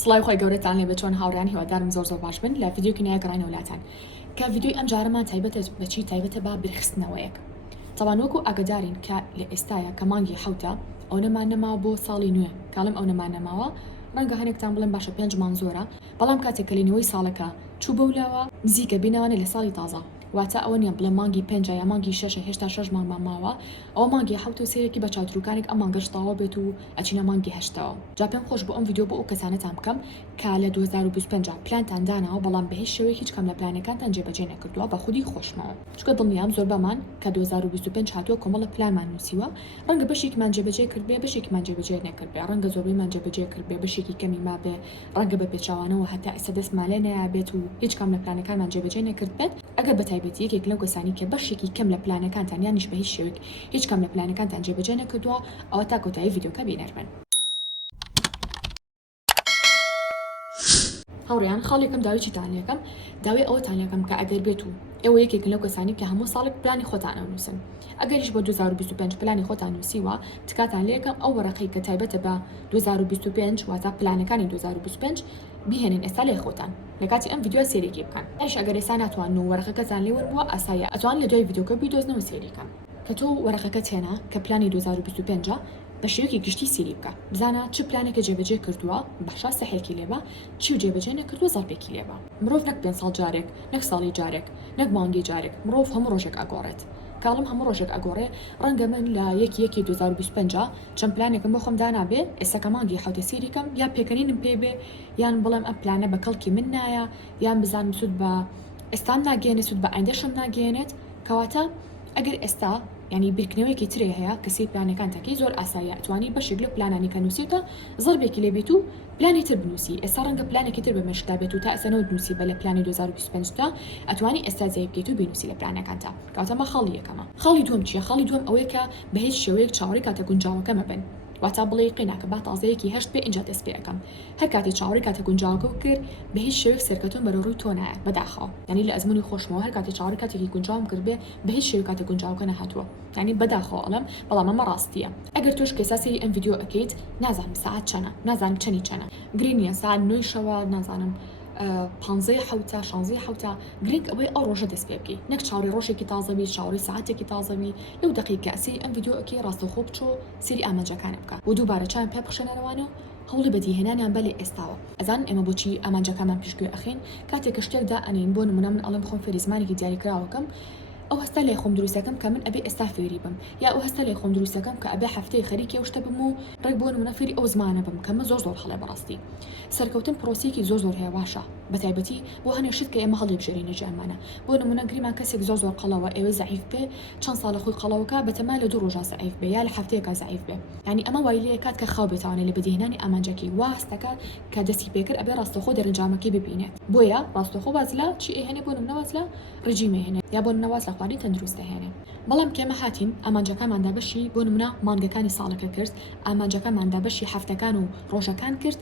سڵای خۆی گەورەتان لێ بە چۆن هاوڕیان هیوادارم زۆر باش بن لە ڤیدیۆکی نایگەڕینە وڵاتان کە ڤیدیۆی ئەم جارەمان تایبەتە بەچی تایبەتە با برخستنەوەیەک تەوان وەکو ئاگدارین کە لە ئێستاە کە مانگی حوتە ئەو نەمان نەماوە بۆ ساڵی نوێ کاڵم ئەو نەمان نەماوە ڕەنگە هەنێکتان بڵێن باشە 5 مان زۆرە بەڵام کاتێک کەلینەوەی ساڵەکە چوو بەولاوە نزیکە بینەوانە لە ساڵی تازە واتە ئەوە نیە بڵێ مانگی 5 یا مانگی 6 هێشتا 6 مانگمان ماوە ئەو مانگی حوت و سێرێکی بە چاوتروکانێک ئەم مانگەشتاوە بێت و ئەچینە مانگی هەشتەوە جا پێم خۆش بۆ ئەم ڤیدیۆ بۆ ئەو کەسانەتان بکەم کە لە 2025 پلانتان داناوە بەڵام بە هیچ شێوەیە هیچ کەم لە پلانەکانتان جێبەجێ نەکردووە بە خودی خۆشمەوە چکە دڵنیام زۆر بەمان کە 2025 هاتووە کۆمەڵە پلانمان نووسیوە ڕەنگە بەشێکمان جێبەجێ کردبێ بەشێکمان جێبەجێ نەکردبێ ڕەنگە زۆربەیمان جێبەجێ کردبێ بەشێکی کەمی ما بێ ڕەنگە بە پێچاوانەوە هەتا ئێستا دەستمان لێ نەیابێت و هیچ کام لە پلانەکانمان جێبەجێ نەکردبێت ئەگەر بە تایبەتی یەکێک لەو کەسانی کە بەشێکی کەم لە پلانەکانتان یانیش بە هیچ شێوەیەک هیچ کام لە پلانەکانتان جێبەجێ نەکردووە ئەوە تا کۆتایی ڤیدیۆکە بینەرمن هەوڕیان خاڵێکم داویتان لێکم داوای ئەوەتان لێکم کە ئەگەر بێت و ئێوە یەکێکن لەو کەسانی کە هەموو ساڵێک پلانی خۆتان نووسن ئەگەریش بۆ 2025 پلانی خۆتان نووسیوە تکاتان لێکم ئەو وەرەقەی کە تایبەتە بە 2025 واتە پلانەکانی 2025 بهێنن ئێستا لێ خۆتان لە کاتی ئەم ڤیدیۆ سێرێکی بکەن ئەش ئەگەر ئێستا ناتوان و وەرەقەکەتان لێون بووە ئاسایە ئەتوان لە دوای ڤیدیۆکە بیدۆزنەوە سێریکەن کە تۆ وەرەقەکەت هێنا کە پلانی 2025 بە شێوەیەکی گشتی سیری بکە بزانە چ پلانێکە جێبەجێ کردووە باشا سەحێکی لێبە چی و جێبەجێ نەکردووە زەڵپێکی لێبە مرۆڤ نەک 5 ساڵ جارێک نەک ساڵی جارێک نەک مانگی جارێک مرۆڤ هەموو ڕۆژێک ئەگۆڕێت کاڵم هەموو ڕۆژێک ئەگۆڕێ ڕەنگە من لە 2025 چەند پلانێکم بۆ خۆم دانابێ ئێستا کە مانگی حوتە سیریکەم یا پێکەنینم پێ بێ یان بڵێم ئەم پلانە بە کەڵکی من نایە یان بزانم سوود بە ئێستان ناگەێنێت سوود بە ئایندەشم ناگەێنێت کەواتە ئەگەر ئێستا ینی بیرکردنەوەیکی ترێ هەیە کەسی پلانەکان تاکەی زۆر ئاسایە ئەتوانی بەشێک لە پلانانی کە نووسیتە زەڵبێکی لێبێت و پلانی تر بنووسی ئێستا ڕەنگە پلانێکی تر بەمەشدا بێت و تا ئەسەنەوە نووسی بە لە پلانی 2025 تا ئەتوانی ئێستا جێ بکەیت و بنووسی لە پلانەکانتە کەواتەمە خاڵی یەکەمە خاڵی دووەم چیە خاڵی دووەم ئەوەیە کە بە هیچ شێوەیەک چاوەڕێی کاتە گونجاوەکە مەبن واتا بڵێ قیناکە با تازەیەکی هەشت پێ اینجا دەست پێ ئەەکەم هەر کاتی چاوەڕێی کاتە گونجاوەکە کرد بە هیچ شێوەیەک سەرکەوتن بەرە ڕووی تۆ نایە بەداخەوە ینی لە ئەزمموی خۆشمەوە هەر کاتی چاوەڕێی کاتێکی گونجاوم کرد بێ بە هیچ شێوەیەک کاتە گونجاوەکە نەهاتووە ینی بەداخەوە ئەڵم بەڵام ئەمە ڕاستیە ئەگەر توش کەساسی ئەم ڤیدیۆ ئەەکەیت نازانم ساعت چەنە نازانم چەنی چەنە گرینیە ساعت 9 شەوە نازانم 15 حوتە 16 حوتە گرنگ ئەوەی ئەو ڕۆژە دەست پێ بکەی نەک چاوەڕێی ڕۆژێکی تازەبی چاوەڕێی ساعتێکی تازەبی لەو دقیقە ئەسی ئەم ڤیدیۆەکەی ڕاستەوخۆ بچۆ سری ئامانجەکانە بکە و دووبارە چیان پێ بخشێنەرەوانە هەوڵی بەدیهێنانیان بەلێ ئێستاوە ئەزان ئێمە بۆچی ئامانجەکانمان پێشگوێ ئەخین کاتێک شتێکدا ئەنین بۆ نمونە من ئەڵم خۆم فێری زمانێکی دیاریکراوەکەم ئەو هەستا لێ خۆم دروستەکەم کە من ئەبێ ئێستا فێری بم یا ئەو هەستا لێ خۆم دروستەکەم کە ئەبێ هەفتەی خەریکی ئەو شتە بم و ڕێک بۆ نمونە فێری ئەو زمانە بم کە من زۆر هەڵێ بەڕاستی سەرکەوتن پرۆسێکی زۆر هەیە واشە بەتایبەتی بۆ هەنێ شت کە ئێمە هەڵی بژێرینە جامانە بۆ نمونە گریمان کەسێک زۆر قەڵەوە ئێوە زەعیف بێ چەند ساڵە خۆی قەڵەوەکە بەتەما لە 2 ڕۆژە زەعیف بێ یا لە هەفتەیەکە زەعیف بێ ینی ئەمە وای لێ کات کە خاو بێتوانێت لە بەدیهێنانی ئامانجەکەی واستەکە کە دەستی پێکرد ئەبێ ڕاستەخۆ دەرەنجامەکەی ببینێت بۆیە ڕاستەخۆ وازلا چی ئەهێنێ بۆ نمونە وازلا ڕژیمە هێنێ یا بۆ نەواز لە خواردنی تەندروستە هێنێ بەڵام کێمە هاتین ئامانجەکانماندا بەشی بۆ نمونە مانگەکانی ساڵەکە کرد ئامانجەکانماندا بەشی هەفتەکان و ڕۆژەکان کرد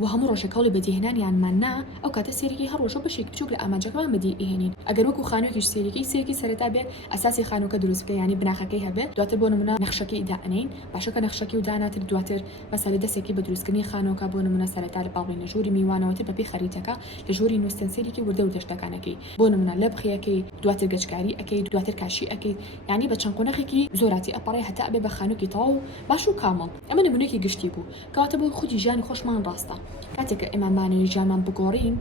و هەموو ڕۆژێک هەوڵی بەدیهێنانیانمان نا ئەو کاتە سێرەکی هەر ڕۆژە بەشێک بچووک لە ئامانجەکەمان بەدیهێنین ئەگەر وەکو خانوویەکیش سێرەکی سەرەتا بێ ئەساسی خانووکە دروست بکە ینی بناخەکەی هەبێت دواتر بۆ نمونە نەخشەکەی دائنین باشەکە نەخشەکی و داناتر دواتر مەسەلە دەستێکی بە دروستکردنی خانووکە بۆ نمونە سەرەتا لە باڵی نەژووری میوانەوەتر بەپی خەریتەکە لە ژووری نووسەنسێرێکی وردە و دەشتەکانەکەی بۆ نمونە لە بخیەکەی دواتر گەچکاری ئەەکەی دواتر کاشی ئەەکەی ینی بە چەند قۆنەخێکی زۆراتی ئەپەڕێ هەتا ئەبێ بە خانووکی تەواو باش و کامەڵ ئەمە نمونەیەکی گشتی بوو کەواتە بۆ خودی ژیانی خۆشمان ڕاستە کاتێک ئێمەمانەوەی ژیانمان بگۆڕین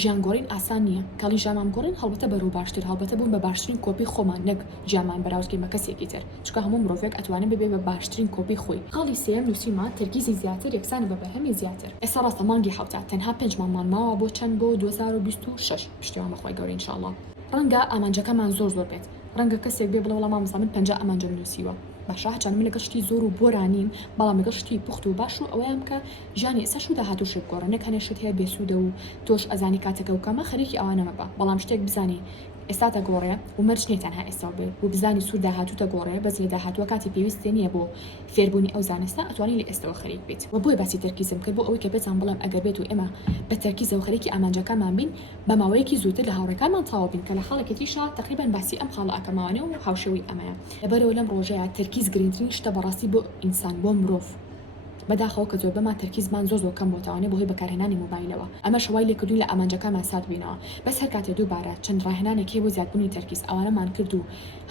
ژیانگۆڕین ئاسان نییە کاڵی ژیانمان گۆڕین هەڵبەتە بەرەو باشتر هەڵبەتە بوون بە باشترین کۆپی خۆمان نەک ژیانمان بەراوردکەی بە کەسێکی تر چکە هەموو مرۆڤێک ئەتوانێت ببێ بە باشترین کۆپی خۆی خاڵی سێم نووسیمان تەرکیزی زیاتر یەکسانە بە بەهەمی زیاتر ئێستا ڕاستە مانگی حوتە تەنها 5 مانگمان ماوە بۆ چەند بۆ 2026 پشتیوان بەخوای گەورەی ئینشاءڵڵا ڕەنگە ئامانجەکەمان زۆر بێت ڕەنگە کەسێک بێ بڵێ وەڵام مامۆستا من 50 ئامانجەم نووسیوە باشە هەچەند من لەگەڵ شتی زۆر و بۆرانیم بەڵام لەگەڵ شتی پوخت و باش و ئەوەیان کە ژیانی ئێستا شو داهاتووشت گۆڕە نەک هەنێ شت هەیە بێسوودە و تۆش ئەزانی کاتەکە و کەمە خەریکی ئەوانەمە بە بەڵام شتێک بزانی ئێستا تەگۆڕێ و مەرج نیە تەنها ئێستا بێ و بزانی سوود داهاتوو تەگۆڕێ بەس لە داهاتووە کاتی پێویستێ نییە بۆ فێربوونی ئەو زانستا ئەتوانی لە ئێستەوە خەریک بێت و بۆی باسی تەرکیزم کرد بۆ ئەوەی کە پێتان بڵێم ئەگەر بێت و ئێمە بە تەرکیزە و خەریکی ئامانجەکانمان بین بە ماوەیەکی زووتر لە هاوڕێکانمان تەواو بین کە لە خاڵێکێتیشا تقریبا باسی ئەم خاڵە ئەکەمانە و هاوشێوەی ئەمەیە لەبەرەوە لەم ڕۆژەیە تەرکیز گرنگترین شتە بەڕاستی بۆ ئینسان بۆ مرۆڤ بەداخەوە کە زۆر بەمان تەرکیزمان زۆر کەم بۆتەوانێ بۆ هۆی بەکارهێنانی موبایلەوە ئەمە شەوای لێکردوین لە ئامانجەکانمان سات بینەوە بەس هەر کاتێ دووبارە چەند ڕاهێنانێکی بۆ زیادبوونی تەرکیز ئەوانەمان کرد و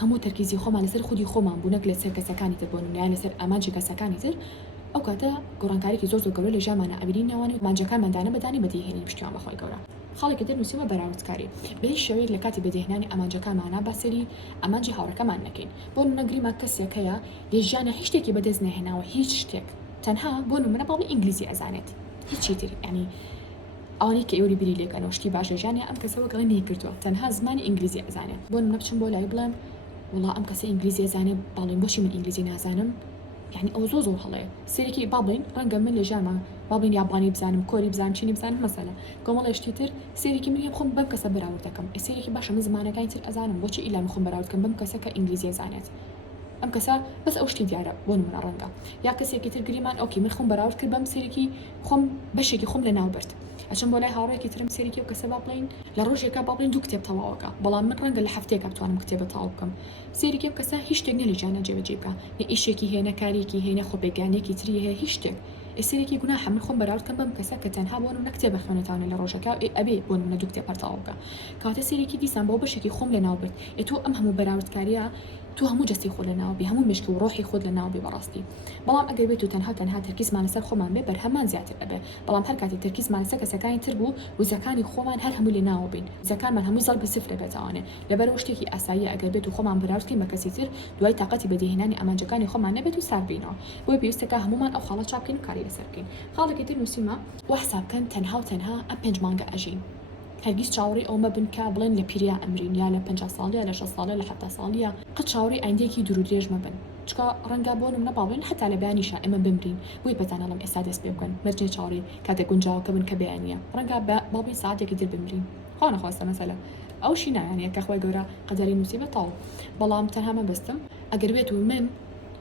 هەموو تەرکیزی خۆمان لەسەر خودی خۆمان بوو نەک لەسەر کەسەکانی تر بۆن یان لەسەر ئامانجی کەسەکانی تر ئەو کاتە گۆڕانکاریی زۆر گەورە لە ژیانمانە ئەبینین ناوانی مانجەکانماندانە بەدانی بەدیهێنی پشتیوان بەخۆی گەورە خاڵێکی تر نووسیمە بەراوردکاری بە هیچ شێوەیەک لە کاتی بەدیهێنانی ئامانجەکانمانە باسەری ئامانجی هاوڕەکەمان نەکەین بۆ نەگریمە کەسێک هەیە لە ژیانە هیچ شتێکی بەدەست نەهێناوە هیچ شتێک تەنها بۆ نمونە باڵی ئینگلیزی ئەزانێت هیچی تر ینی ئەوانەی کە ئێوری بیری لێکەنەوە شتی باشە ژیانی ئەم کەسەوە گەڵی کردووە تەنها زمانی ئینگلیزی ئەزانێت بۆ نمونە بچم بۆ لای بڵێن وڵا ئەم کەسە ئینگلیزی ئەزانێت باڵێن بۆشی من ئینگلیزی نازانم یعنی ئەو زۆر هەڵەیە سێرەکی بابڵین ڕەنگە من لە ژیانمان بابڵین یابانی بزانم کۆری بزانم چینی بزانم مەسەلە کۆمەڵی شتی تر سێرەکی من خۆم بەم کەسە بەراورد دەکەم سێرەکی باشە من زمانەکانی تر ئەزانم بۆچی ئیلا خۆم بەراورد دەکەم بەم کەسە کە ئینگلیزی ئەزانێت ئەم کەسە بەس ئەو شتی دیارە بۆ نمونە ڕەنگە یا کەسێکی تر گریمان ئۆکی من خۆم بەراورد کرد بەم سێرەکی خۆم بەشێکی خۆم لە ناوبرد ئەچم بۆ لای هاوڕێکی ترم سێرەکی و کەسە باڵین لە ڕۆژێکە باڵین دوو کتێب تەواوەکە بەڵام من ڕەنگە لە هەفتێکە بتوانم کتێبە تەواو بکەم سێرەکی و کەسە هیچ شتێک نەلی جیانە جێبەجێ بکە نە ئیشێکی هێنە کارێکی هێنە خۆپێگانێکی تری هەیە هیچ شتێک سێرەکی گوناحە من خۆم بەراورد کەم بەم کەسە کە تەنها بۆ نمونە کتێبە خوێنێتوانێت لە ڕۆژەکە ئەبێ بۆ نمونە دوو کتێب تەواو بکە کاتە سێرەکی دیسان بۆ بەشێکی خۆم لە ناو برد تۆ ئەم هەموو بەراوردکاریە تو هەموو جستی خۆ لە ناوبی هەموو مشک و ڕۆحی خۆت لە ناوبی بەڕاستی بەڵام ئەگەر بێت و تەنها تەرکیزمان لەسەر خۆمان بێ بەرهەمان زیاتر ئەبێ بەڵام هەر کاتی تەرکیزمان لەسەر کەسەکانی تر بوو وزەکانی خۆمان هەر هەموو لە ناو بین زەکانمان هەموو زەڵ بە سفر بێتوانێ لەبەرەوە شتێکی ئاساییە ئەگەر بێت و خۆمان بەراوردکەین بە کەسی تر دوای تااقەتی بەدیهێنانی ئامانجەکانی خۆمان نەبێت و سار بینەوە بۆی پێویستەکە هەمومان ئەو خاڵە چاپ بکەین و کاری لەسەر بکەین خاڵێکی تر نووسیمە وەحساب بکەن تەنها و تەنها ئەم 5 مانگە ئەژین هەرگیز چاوەڕی ئەومە بن کە بڵێن لە پیریا ئەمرین یا لە 50 ساڵیە لە 6 ساڵە لە 7 ساڵیە قەت چاوەڕی ئایندێکی دوور و درێژ مەبن چکە ڕەنگە بۆ نمونە باڵێن هەتا لە بەیانیشە ئێمە بمرین بۆی بەتانەڵم ئێستا دەست پێ بکەن مەرجێ چاوەڕی کاتێک گونجاوکە بن کە بەیانیە ڕەنگە باڵی ساعتێکی در بمرین خوا نەخواستە مەسەلە ئەو شی نایانە کە خۆی گەورە قەدەری نووسیبە تاڵ بەڵام تەنها مەبەستم ئەگەر بێت و من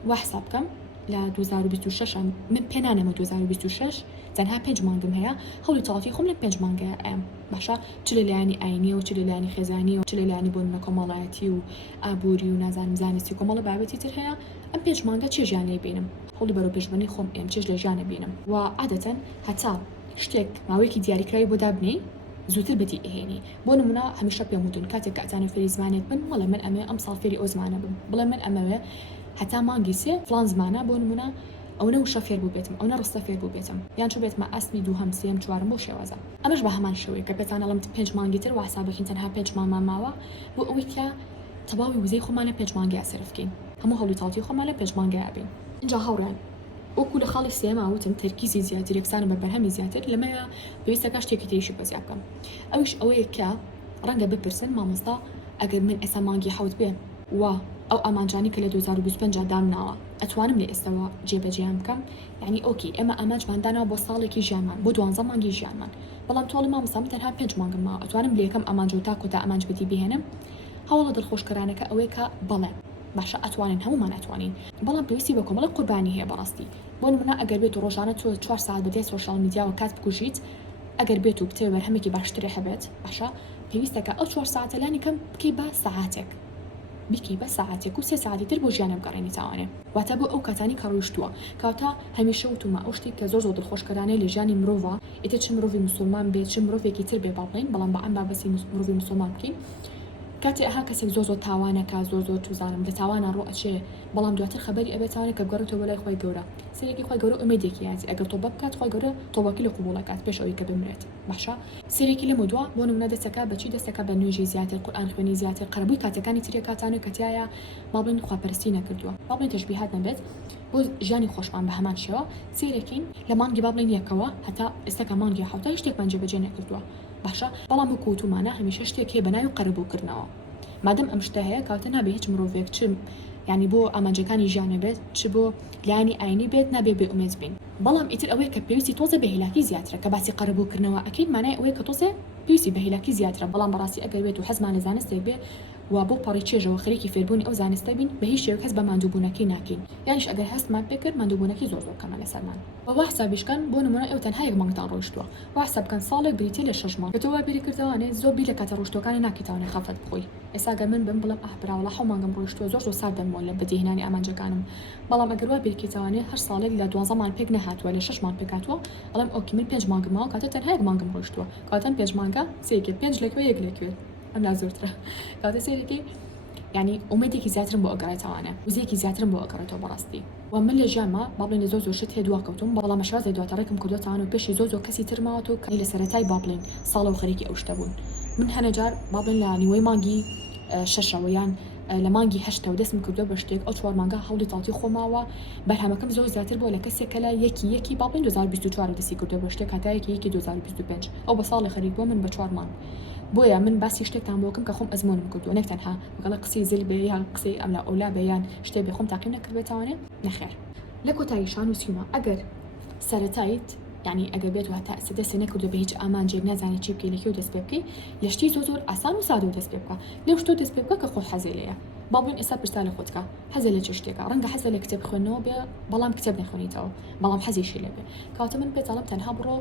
وەحساب بکەم لە 2026 من پێنانەمە 2026 تەنها 5 مانگم هەیە هەوڵی تەواتی خۆم لە 5 مانگە ئەم باشە چ لە لایانی ئاینی و چ لە لایانی خێزانی و چ لە لایانی بۆنمە کۆمەڵایەتی و ئابووری و نازانم زانستی کۆمەڵە بابەتی تر هەیە ئەم 5 مانگە چێ ژیان لێ بینم هەوڵی بەرەو پێشبڕنی خۆم ئێم چێش لە ژیانە بینم و عادەتەن هەتا شتێک ماوەیەکی دیاریکراوی بۆ دابنێ زووتر بەدی ئەهێنی بۆ نمونە هەمیشە پێم وتون کاتێک کە ئەتانە فێری زمانێک بن وەڵێ من ئەمێ ئەم ساڵ فێری ئەو زمانە بم بڵێ من ئەمەوێ هەتا مانگی سێ فلان زمانە بۆ نمونە ئەو نەوشە فێر بوو بێتم ئەو نەڕستە فێر بوو بێتم یان چۆ بێتمە ئەسمی دووهەم سێم چوارم بۆ شێوازە ئەمەش بە هەمان شێوەیە کە پێتانەڵم 5 مانگی تر واسابەکەین تەنها 5 مانگمان ماوە بۆ ئەوەی کە تەواوی وزەی خۆمانە 5 مانگی ئاسرفکەین هەموو هەوڵی تاڵتی خۆمان لە 5 مانگی ئابین اینجا هەوڕێن وەکو لە خاڵی سێما وتم تەرکیزی زیاتر یەکسانە بە بەرهەمی زیاتر لەمەیە پێویستەکە شتێکی تریشی بەزیا بکەم ئەوش ئەوەیە کە ڕەنگە بپرسن مامۆستا ئەگەر من ئێستا مانگی حەوت بێ وا ئەو ئامانجانی کە لە 2025 دامناوە ئەتوانم لە ئێستاوە جێبەجێیان بکەم یعنی ئۆکی ئێمە ئامانجماندانەوە بۆ ساڵێکی ژیانمان بۆ 12 مانگی ژیانمان بەڵام تۆڵی مامۆستا تەنها 5 مانگم ماوە ئەتوانم لە یەکەم ئامانج و تاکۆتا ئامانج بەدی بهێنم هەوڵە دڵخۆشکەرانەکە ئەوەیە کە بەڵێ باشە ئەتوانین هەمومان ئەتوانین بەڵام پێویستی بە کۆمەڵی قوربانی هەیە بەڕاستی بۆ نمونە ئەگەر بێت و ڕۆژانە 4 ساعت بەدەی سۆشیال میدیاوە کات بکوژیت ئەگەر بێت و کتێب بەرهەمێکی باشترێ هەبێت باشە پێویستەکە ئەو 4 ساعتە لانی کەم بکەی بە ساعاتێک بیکەی بە ساعاتێک و 3 ساعتی تر بۆ ژیانە بگەڕێنی تاوانێ واتە بۆ ئەو کاتانی کەڕۆیشتووە کاتە هەمیشە وتومە ئەو شتێک کە زۆر دڵخۆشکەرانەی لە ژیانی مرۆڤە ئێتر چ مرۆڤی موسڵمان بێت چ مرۆڤێکی تر بێ باڵێن بەڵام بە ئەم بابەتی مرۆڤی موسڵمان بکەین کاتێ ئەها کەسێک زۆر تاوانەکە زۆر توزانم لە تاوانە ڕۆ ئەچێ بەڵام دواتر خەبەری ئەبێتوانێت کە بگەڕێتەوە بۆ لای خۆی گەورە سێرێکی خۆی گەورە ئومێدێکی یاتی ئەگەر تۆ بکات خۆی گەورە تۆبەکی لە قوبوڵەکات پێش ئەوەی کە بمرێت باشە سێرێکی لەمە دووە بۆ نمونە دەستەکە بەچی دەستەکە بە نوێژی زیاتر قورئان خوێنی زیاتر قەرەبووی کاتەکانی ترێ کاتانێک کەتیایە ماڵبن خواپەرستی نەکردووە باڵێن تەشبیهات نەبێت بۆ ژیانی خۆشمان بە هەمان شێوە سێرێکین لە مانگی باڵێن یەکەوە هەتا ئێستاکە مانگی حوتە شتێکمان جێبەجێ نەکردووە باشە بەڵام وەکوتومانە هەمیشە شتێک هەیە بە ناوی قەرەبووکردنەوە مادەم ئەم شتە هەیە کاتە نابێت هیچ مرۆڤێک چم ینی بۆ ئامانجەکانی ژیانە بێت چ بۆ لایانی ئاینی بێت نابێت بێ ئومێد بین بەڵام ئیتر ئەوەیە کە پێویستی تۆزە بەهێلاکی زیاترە کە باسی قەرەبووکردنەوە ئەکەین مانای ئەوەیە کە تۆزە پێویستی بەهێلاکی زیاترە بەڵام بەڕاستی ئەگەر بێت و حەزمان لە زانستێک بێ و بۆ پەڕی چێژەوە خەریکی فێربوونی ئەو زانستە بین بە هیچ شێوەیەک هەست بە ماندووبوونەکەی ناکەین یانیش ئەگەر هەستمان پێکرد ماندووبوونەکەی زۆر کەمە لەسەرمان بەوا حسابیشکەن بۆ نمونە ئێوە تەنها یەک مانگتان ڕۆیشتووە وا حساب بکەن ساڵێک بریتی لە 6 مانگ تۆ بیری کردوانێ زۆر بی لە کاتە ڕۆشتەکانی ناکەیتوانێ خەفەت بخۆی ئێستا گەر من بم بڵم براوەڵا حەو مانگم ڕۆیشتووە زۆر سارد دەمەوە لە بەدیهێنانی ئامانجەکانم بەڵام ئەگەر وا بیرکەیتوانێ هەر ساڵێک لە 12 مان پێک نەهاتووە لە 6 مان پێکاتوە ئەڵم ئۆکی من 5 مانگمەوە کاتە تەنها یەک مانگم ڕۆیشتووە کاتەن 5 مانگە سێکێ 5 لەکوێ یەک لەکوێ ئەم لا زۆرترە کاتە سێرەکی يعني ئومێدێکی زیاترم بۆ ئەگەڕێتەوانە وزەیەکی زیاترم بۆ ئەگەڕێتەوە بەڕاستی و من لە ژیانما باڵێن لە زۆر شت هێدوا کەوتم بەڵام شازای دواتەڕێکم کردوتەوە و پێشی زۆر کەسی ترماوەتەوە کە لە سەرەتای باڵێن ساڵە و خەریکی ئەو شتە بوون من هەنەجار باڵێن لە نیوەی مانگی شەشەوە یان لە مانگی هەشتەوە دەستم کردووە بە شتێک ئەو 4 مانگە هەوڵی تاڵتی خۆماوە بەرهەمەکەم زۆر زیاتر بۆ لە کەسێکە لە یەکی باڵێن 2024 دەستی کردووە بە شتێک هەتایەکی 2025 ئەو بە ساڵی خەریک بۆ من بە 4 مانگ بۆیە من باسی شتێکتان بۆکەم کە خۆم ئەزمونم کردووە نەک تەنها بەگەڵە قسەی زل بێ یان قسەی ئەم لە ئەولا بە یان شتێ بێ خۆم تاقیم نەکردبێتوانێ نەخێر لە کۆتاییشان وسیمە ئەگەر سەرەتایت یعنی ئەگەر بێت هەتا سەدە سێ نەکردو بە هیچ ئامانجێک نازانێت چی بکەی لەکوێ دەست پێ بکەی لە شتی زۆر ئاسان و سادە و دەست پێ بکە لێو شتۆ دەست پێ بکە کە خۆت حەزی لێیە باڵێن ئێستا پرسا لە خۆتکە حەزە لە چ شتێکە ڕەنگە حەزە لە کتێب خوێندنەوە بێ بەڵام کتێب نەخوێنیتەوە بەڵام حەزیشی لێ بێ کاتە من پێتاڵم تەنها بڕۆ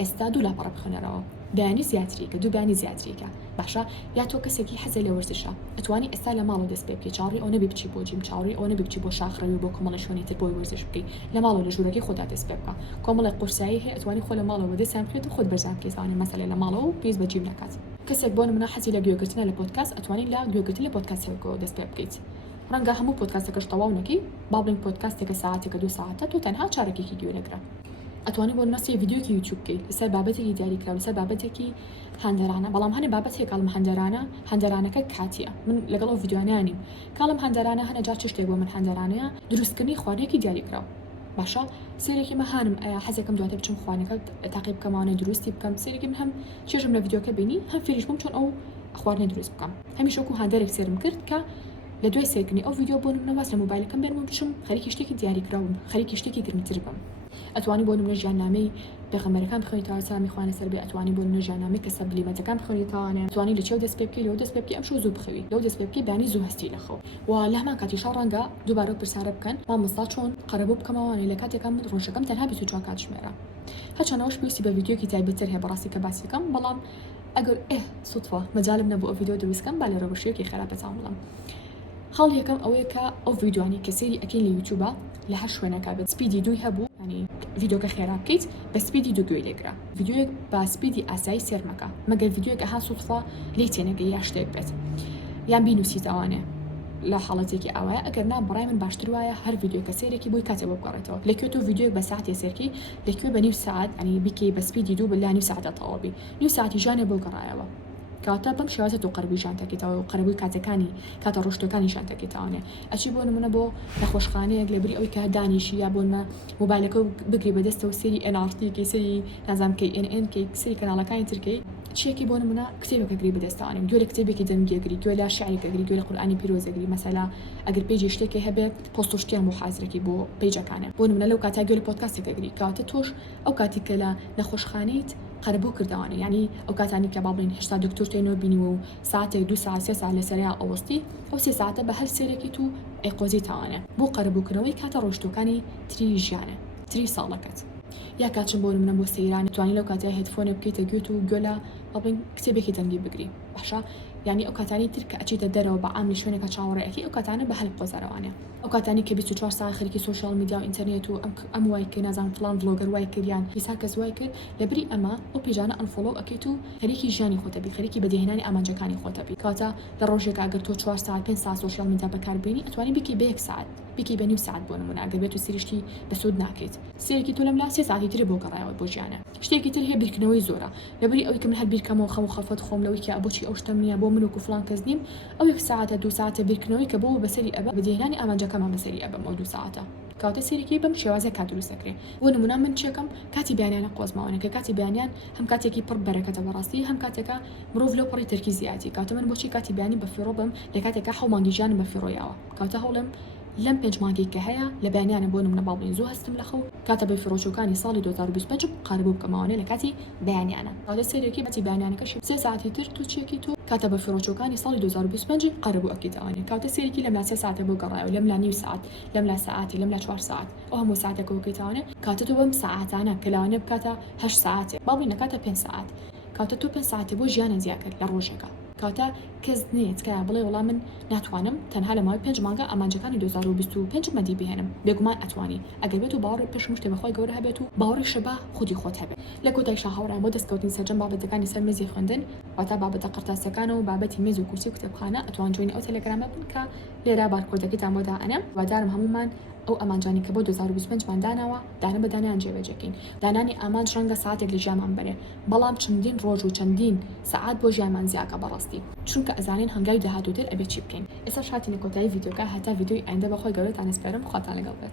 ئێستا دوو لاپەڕە بخوێنەرەوە بەیانی زیاتریکە دوو بەیانی زیاتریکە باشە یا تۆ کەسێکی حەزە لە وەرزشە ئەتوانی ئێستا لە ماڵەوە دەست پێ بکەی چاڕی ئەو نەبی بچی بۆ جیم چاڕی ئەو نەبی بچی بۆ شاخڕەوی بۆ کۆمەڵە شوێنی تر بۆی وەرزش بکەی لە ماڵەوە لە ژوورەکەی خۆتا دەست پێ بکە کۆمەڵێک قورسایی هەیە ئەتوانی خۆ لە ماڵەوە دەستیان بکرێت و خۆت بەرزان بکەی زانێ مەسەلەی لە ماڵەوە و پێویست بە جیم ناکات کەسێک بۆ نمونە حەزی لە گوێگرتنە لە پۆدکاست ئەتوانی لە گوێگرتن لە پۆدکاستێکەوە دەست پێ بکەیت ڕەنگە هەموو پۆدکاستەکەش تەواو نەکەی باڵێن پۆدکاستێکە ساعتێکە 2 ساعتە تۆ تەنها چارەکێکی گوێ لەگرە ئەتوانی بۆ نەسی ڤیدیۆکی یوتیوب بکەیت لەسەر بابەتێکی دیاریکراوە لەسەر بابەتێکی هەندەرانە بەڵام هەنێ بابەتێک کاڵم هەندەرانەکە کاتیە من لەگەڵ ئەو ڤیدیۆانیانیم کاڵم هەندەرانە هەنەجار چ شتێک بۆ من هەندەرانەیە دروستکردنی خواردنێکی دیاریکراوە باشە سێرێکی مەهانم ئایا حەزەکەم دواتر بچم خوانەکە تاقیب بکەمانە دروستی بکەم سێرێکی من هەم چێژم لە ڤیدیۆکە بینی هەم فێریش بووم چۆن ئەو خواردنە دروست بکەم هەمیشە وەکو هەندەرێک سێرم کرد کە لە دوای سێرکردنی ئەو ڤیدیۆ بۆ نمونە واز لە مۆبایلەکەم بێنم بچم خەریکی شتێکی دیاریکراوم خەریکی شتێکی گرنگتر بم ئەتوانی بۆ نمونە ژیاننامەی پێغەمبەرەکان بخوێنیتەوە سامی خوانە سەر بێ ئەتوانی بۆ نمونە ژیاننامەی کەسە بلیمەتەکان بخوێنیتەوانێ ئەتوانی لە چێو دەست پێ بکەی لەو دەست پێ بکەی ئەم شەو زوو بخەوی لەو دەست پێ بکەی بانی زوو هەستی لەخۆ و لە هەمان کاتیشا ڕەنگە دووبارە پرسیارە بکەن مامۆستا چۆن قەرەبوو بکەمەوانێ لە کاتێکان من ڕۆژەکەم تەنها 24 کات ژمێرە هەرچەندەوەش پێویستی بە ڤیدیۆکی تایبەتتر هەیە بەڕاستی کە باسی بکەم بەڵام ئەگەر سوتفە مەجالم نەبوو ئەو ڤیدیۆ دروستکەم با لە ڕۆژێکی خراپەتان بڵم خاڵ یەکەم ئەوەیە کە ئەو ڤیدیۆانی کە سێری ئەکەین لە یوتیوبە لە هەر شوێنەکە بێت سپیدی 2 هەبوو ینی ڤیدیۆکە خێرا بکەیت بە سپیدی 2 گوێ لێگرە ڤیدیۆیەک بە سپیدی ئاسایی سێرمەکە مەگەر ڤیدیۆیەک ئەها سوتفە لێی تێنەگەی یا شتێک بێت یان بینوسیتەوانێ لە حاڵەتێکی ئەوەیە ئەگەر نا بەڕای من باشتر وایە هەر ڤیدیۆکە سێرێکی بۆی کاتێ بۆ بگەڕێتەوە لەکوێ تۆ ڤیدیۆیەک بە ساعتی سێرکی لەکوێ بە نیو ساعت ینی بیکەی بە سپیدی 2 بەلا نیو ساعتە تەواوی نیو ساعتی ژانێ بۆ گەڕایەوە کاتە بەم شێوازە تۆ قەرەبووی ژانتەکەیتەوە و قەرەبووی کاتەکانی کاتە ڕۆشتەکانی ژانتەکەیتەوانێ ئەچی بۆ نمونە بۆ نەخۆشخانەیەک لەبری ئەوی کە دانیشی یا بۆنمە مۆبایلەکە بگری بەدەستەوە سێری NRT کەی سەری نازام KNN کەی سەری کەناڵەکانی ترکەی چیەکی بۆ نمونە کتێبێکەگری بەدەستەوانێ گوێ لە کتێبێکی دەنگێگری گوێ لە شعرێکەگری گوێ لە قورئانی پیرۆزەگری مەسەلا ئەگەر پێیجی شتێکی هەبێ پۆستۆشتیان بۆ حازرێکی بۆ پیجەکانە بۆ نمونە لەو کاتا گوێ لە پۆدکاستێکەگری کاتە تۆش ئەو کاتی کە لە نەخۆشخانەیت قەرەبوو کردوانە یعنی ئەو کاتانی کە باڵێن هێشتا دکتۆر تێنەوە بینیوە و ساعتێک 2 ساعت 3 ساعت لەسەریا ئەوەستی ئەو 3 ساعتە بە هەر سێرێکی تو ئەیقۆزیتەوانێ بۆ قەرەبووکردنەوەی کاتە ڕۆشتەکانی تری ژیانە تری ساڵەکەت یا کاتچم بۆ نمونە بۆ سەیران توانی لەو کاتیا هێدفۆنێ بکەیتە گوێت و گوێ لە باڵێن کتێبێکی دەنگی بگری باشە یعنی ئەو کاتانی تر کە ئەچیتە دەرەوە بە عامی شوێنێکە چاوەڕێەکەی ئەو کاتانە بە هەل قۆزەرەوانێ ئەو کاتانی کە 24 ساعت خەریکی سوشال میدیا و ئینتەرنێت و ئەم وای کە نازان فلان ڤلۆگەر وای کردیان هیسا کەس وای کرد لەبری ئەمە ئەو پیژانە ئەنفۆلۆ ئەکەیت و خەریکی ژیانی خۆتەبی خەریکی بەدیهێنانی ئامانجەکانی خۆتەبی کاتە لە ڕۆژێک ئەگەر تۆ 4 ساعت 5 ساعت سوشال میدیا بەکاربێنی ئەتوانی بکی بە 1 ساعت بکی بە نیو ساعت بۆ نمونە ئەگەر بێت و سریشتی بەسوود ناکەیت سێرێکی تۆ لەم لا 3 ساعتی تری بۆ گەڕایەوە بۆ ژیانە شتێکی تر هەیە بیرکردنەوەی زۆرە لەبری ئەوەی کە من هەر بیرکەمەوە خەم و خەفەت خۆم لەوەی کە بۆچی ئەو شتەم نییە بۆ من وەکو فلان کەس نیم ئەو 1 ساعتە 2 ساعتە بیرکردنەوەی کە بۆ بەسەری ئەبە بەدیهێنانی ئامانجەکەمان بەسەری ئەبەم ئەو 2 ساعتە کاتە سێرێکی بەم شێوازە کات دروستەکرێ بۆ نمونە من چێکم کاتی بیانیانە قۆزماوانە کە کاتی بیانیان هەم کاتێکی پڕ بەرەکەتە بەڕاستی هەم کاتێکە مرۆڤ لەو پڕی تەرکی زیاتی کاتە من بۆچی کاتی بیانی بە فیڕۆ بم لە کاتێکە حەو مانگی ژیانم بە فیڕۆیاوە کاتە هەوڵم لەم پێنج مانگی کە هەیە لە بەیانیانە بۆ نمونە باڵین زوو هەستم لەخەو کاتە بە فرۆشەکانی ساڵی 2025 قارەبوو بکەماوانێ لە کاتی بەیانیانە کاتە سێرێکی بەتی بەیانیانەکەشی 3 ساعتی تر تووچێکی تۆ کاتە بە فرۆشەکانی ساڵی 2025 قارەبوو ئەکیتەوانێ کاتە سێرێکی لەم لا 3 ساعتە بۆ گەڕایەوە لەم لا نیو ساعت لەم لا ساعتی لەم لا 4 ساعت ئەو هەموو ساعتێکە وەکەیتەوانێ کاتە تۆ بەم ساعتانە کەلاوانێ بکاتە 8 ساعتێ باڵین نەکاتە 5 ساعت کاتە تۆ 5 ساعتێ بۆ ژیانە زیاکرد لە ڕۆژێکە کاتە کەس نییە تکایە بڵێ وەڵام من ناتوانم تەنها لە ماوەی 5 مانگە ئامانجەکانی 2025 مەدی بهێنم بێگومان ئەتوانی ئەگەر بێت و باوەڕ پێش شتێ بەخۆی گەورە هەبێت و باوەڕی شەبا خودی خۆت هەبێت لە کۆتایشە هاوڕان بۆ دەستکەوتنی سەرجەم بابەتەکانی سەر مێزی خوێندن واتە بابەتە قرتاسەکانە و بابەتی مێز و کورسی و کتێبخانە ئەتوان جوێنی ئەو تەلەگرامە بن کە لێرە بارکۆدەکەیتان بۆ دائەنێ وادارم هەمومان ئەو ئەمانجانی کە بۆ 2025 ماداناوە دانە بەدانیان جێبەجەکەین دانانی ئامانج ڕەنگە ساعتێک لە ژیانمان بەرێ بەڵام چەندین ڕۆژ و چەندین ساعات بۆ ژیانمان زیاکە بەڕاستی چونکە ئەزانین هەنگاوی داهاتووتر ئەبێ چی بکەین ئێستا شاتینە کۆتایی ڤیدیۆکە هەتا ڤیدیۆی ئایندە بەخۆی گەورەتان ئەسپێرم خواتان لەگەڵ بێت